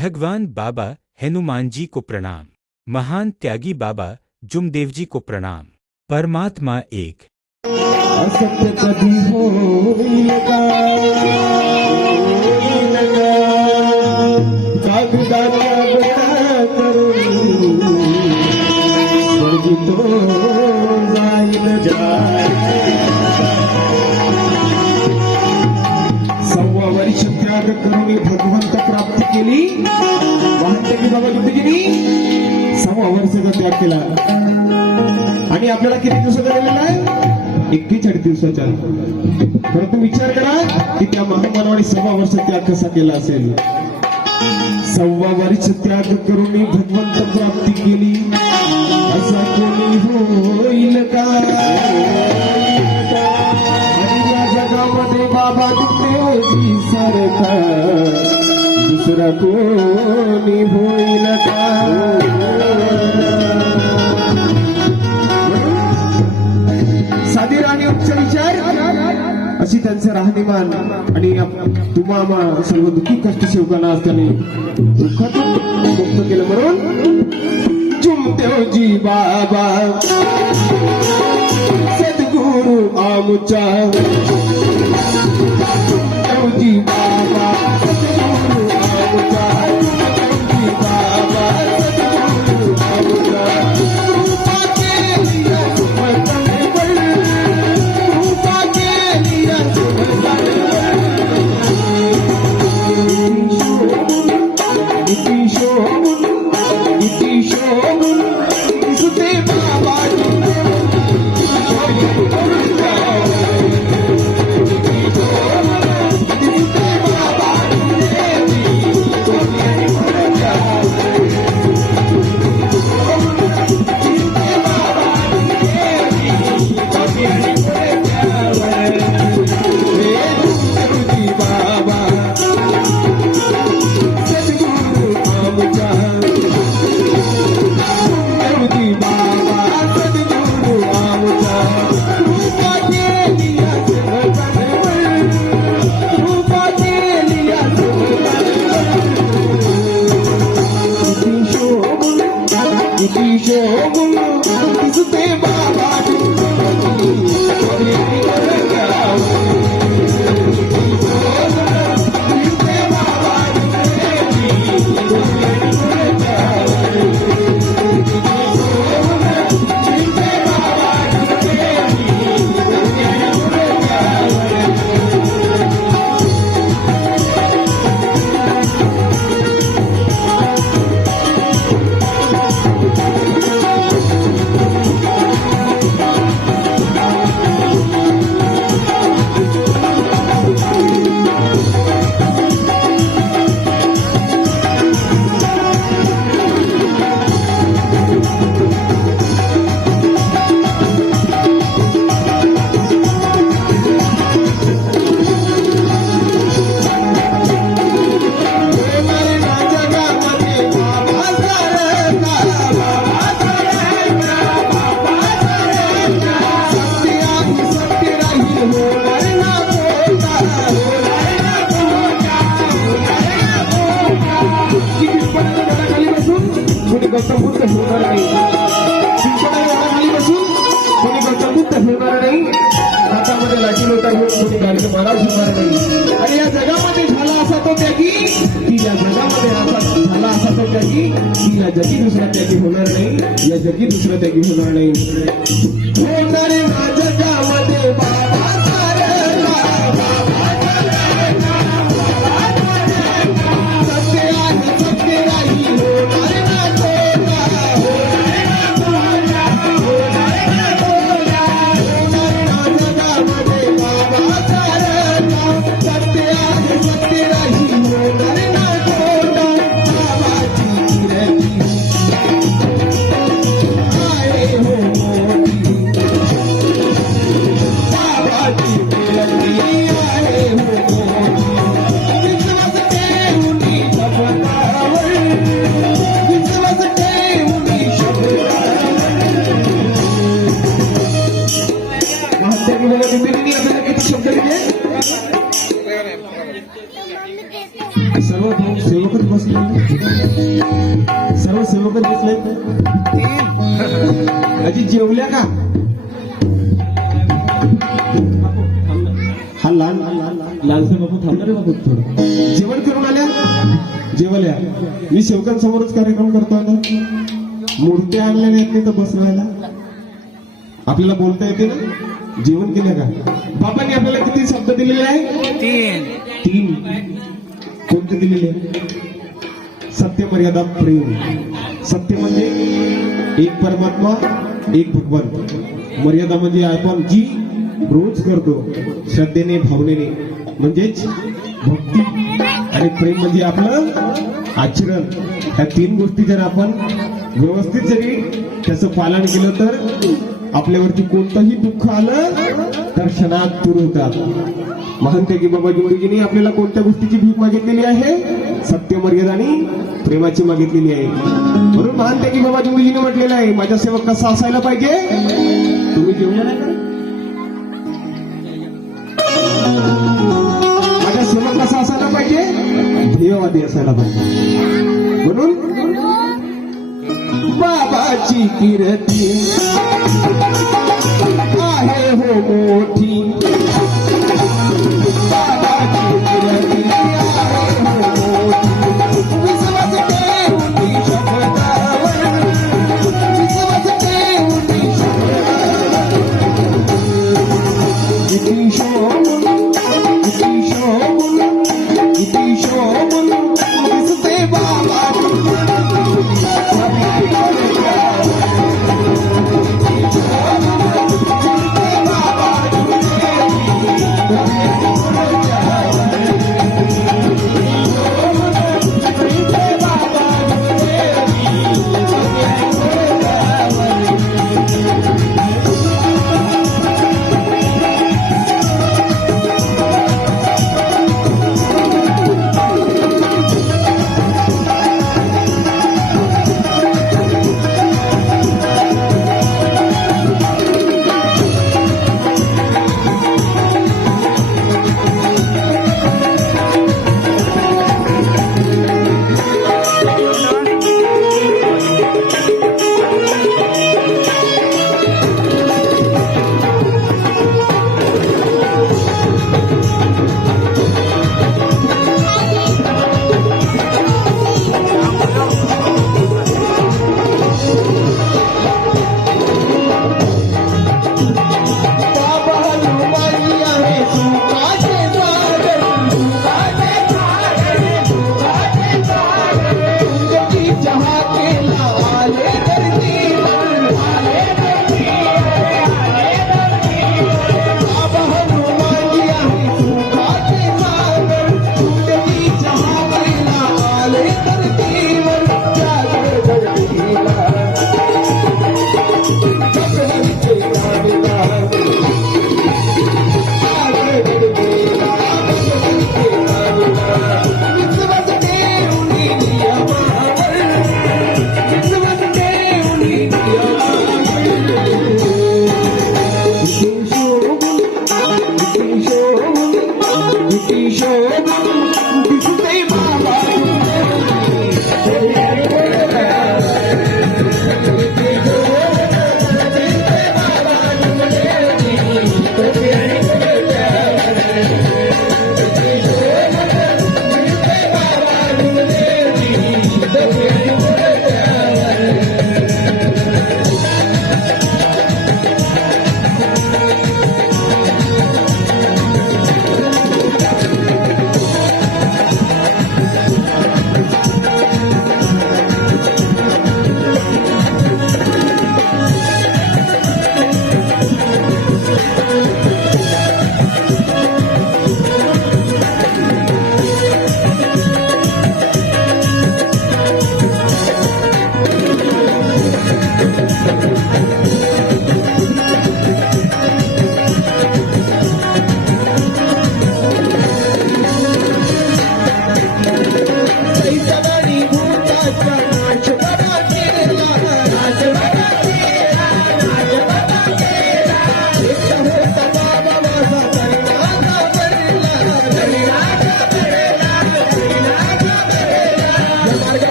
भगवान बाबा हनुमान जी को प्रणाम। महान त्यागी बाबा जुमदेव जी को प्रणाम। परमात्मा एक। असत्य वर्ष त्याग करून भगवंत प्राप्त केली वाहन बाबा गुरुजींनी सव्वा वर्षाचा त्याग केला. आणि आपल्याला किती दिवसाचा दिलेला आहे? एक्केचाळीस दिवसाचा. परंतु विचार करा की त्या महामानवाने सव्वा वर्ष त्याग कसा केला असेल? सव्वा वर्ष त्याग करून भगवंत प्राप्ती केली. असा कोणी होईल का? जगामध्ये बाबा देवजी सारखा. दुसरा कोणी होईल का? साधी राणी उच्च विचार. अशी त्यांचं राहणीमान आणि तुम्हाला सर्व दुःखी कष्ट सेवकांना असताना दुःखात मुक्त केलं. म्हणून चुमदेवजी बाबा सद्गुरु आमच्या चुमदेवजी बाबा. jogo. Isso tem त्यागी की या जगी दुसरा त्यागी होणार नाही. या जगी दुसरा त्यागी होणार नाही. होणारे सर्व भाऊ सेवकच बसले सर्व सेवकच बसले अजी जेवल्या का हा लहान लालसा बापू थांबणार रे बापू थोडं जेवण करून आल्या जेवल्या मी सेवकांसमोरच कार्यक्रम करतो आता मूर्त्या आणल्या नाहीत नाही तर बसवायला आपल्याला बोलता येते ना जेवण केलं का बाबांनी आपल्याला किती शब्द दिलेले आहे तीन. दिलेले आहे. सत्य मर्यादा प्रेम सत्य म्हणजे एक परमात्मा एक भगवान. मर्यादा म्हणजे आपण जी रोज करतो श्रद्धेने भावनेने. म्हणजेच भक्ती आणि प्रेम म्हणजे आपलं आचरण. ह्या तीन गोष्टी जर आपण व्यवस्थित जरी त्याचं पालन केलं तर आपल्यावरती कोणतंही दुःख आलं तर क्षणात दूर होतात. महंत की बाबा जोडीजीने आपल्याला कोणत्या गोष्टीची भीक मागितलेली आहे? सत्य मर्यादा प्रेमाची मागितलेली आहे. म्हणून महंत की बाबा जोडीजीने म्हटलेलं आहे माझा सेवक कसा असायला पाहिजे. तुम्ही जेवल्या नाही का? माझा सेवक कसा असायला पाहिजे. ध्येयवादी असायला पाहिजे. म्हणून बाबाची किरती आहे हो मोठी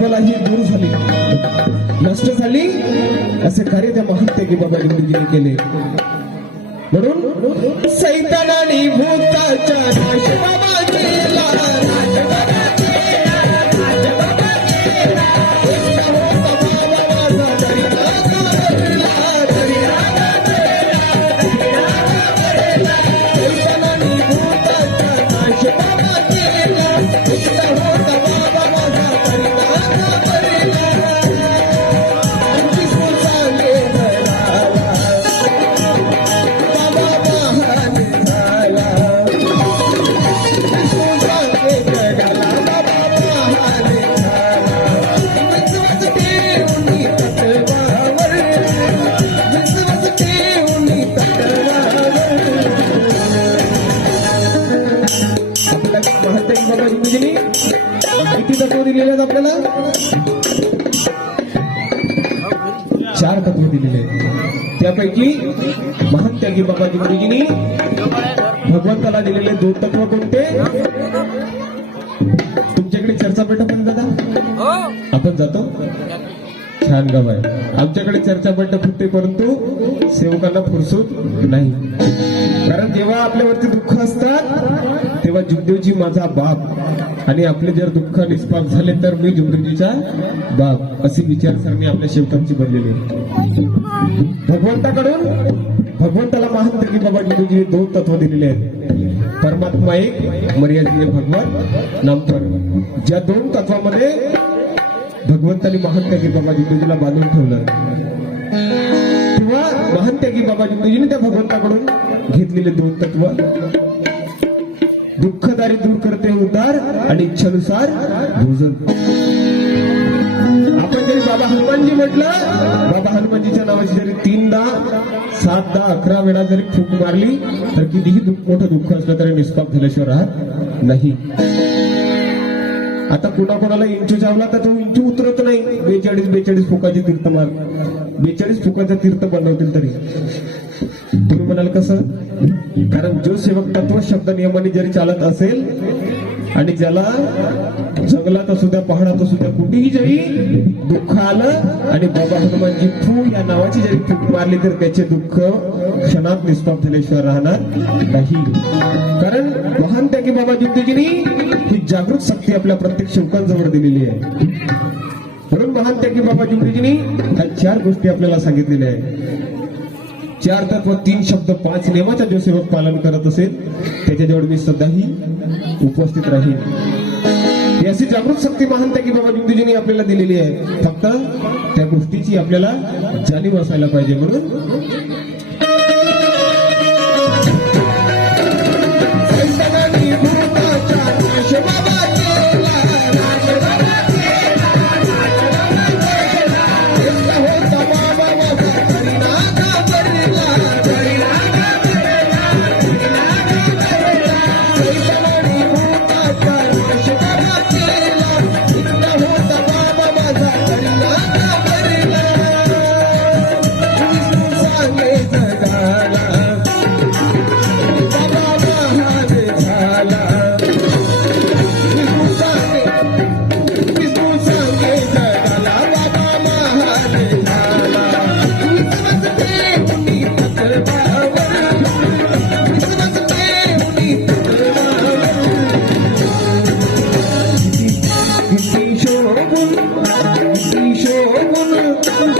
डोक्याला ही दूर झाली. नष्ट झाली. असे खरे त्या महत्ते की बाबा गुरुजीने केले. म्हणून सैतान भूताच्या नाश बाबा केला, चार तत्व दिलेले आहेत. त्यापैकी महान त्यागी बाबाजी गुरुजींनी भगवंताला दिलेले दोन तत्व कोणते? तुमच्याकडे चर्चा बैठक पण दादा? आपण जातो. छान गाव आहे. आमच्याकडे चर्चा मंडप होते परंतु सेवकांना फुरसूत नाही. कारण जेव्हा आपल्यावरती दुःख असतात तेव्हा जुगदेवजी माझा बाप आणि आपले जर दुःख निष्पाप झाले तर मी जुगदेवजीचा बाप अशी विचारसरणी आपल्या शेवटांची बनलेली आहे. भगवंताकडून भगवंताला महान की बाबा जुगदेवजी दोन तत्व दिलेले आहेत. परमात्मा एक मर्यादित भगवान नामपर ज्या दोन तत्वामध्ये भगवंतानी महान त्यागी बाबा जिंदूजीला बांधून ठेवलं. तेव्हा महान त्यागी बाबा जिंदूजीने त्या भगवंताकडून घेतलेले दोन तत्व दुःखदारी दूर करते उतार आणि इच्छानुसार भोजन. आपण जरी बाबा हनुमानजी म्हटलं बाबा हनुमानजीच्या नावाची जरी तीनदा सातदा अकरा वेळा जरी फूक मारली तर कितीही दुःख मोठं दुःख असलं तरी निष्पाप झाल्याशिवाय राहत नाही. आता कोणाकोणाला इंचू चावला तर तो इंचू उतरत नाही. बेचाळीस बेचाळीस फुकाचे तीर्थ मार बेचाळीस फुकाचं तीर्थ बनवतील तरी. तुम्ही म्हणाल कसं? कारण जो सेवक तत्व शब्द नियमाने जरी चालत असेल आणि ज्याला जंगलात असू द्या पहाडात असू द्या कुठेही जरी दुःख आलं आणि बाबा हनुमानजी फू या नावाची जरी फूट मारली तर त्याचे दुःख क्षणात निष्पाप झाल्याशिवाय राहणार नाही. कारण महान त्यागी बाबा जिंदगीनी ही जागृत शक्ती आपल्या प्रत्येक शेवकांजवळ दिलेली आहे. म्हणून महान त्यागी बाबा जिंदगीनी ह्या चार गोष्टी आपल्याला सांगितलेल्या आहेत. चार तत्व तीन शब्द पाच नियमाचा जो सेवक पालन करत असेल. त्याच्याजवळ मी सदाही उपस्थित राहील अशी जागृत शक्ती महान त्यागी बाबा जिंदजीने आपल्याला दिलेली आहे. फक्त त्या गोष्टीची आपल्याला जाणीव असायला पाहिजे म्हणून শোভন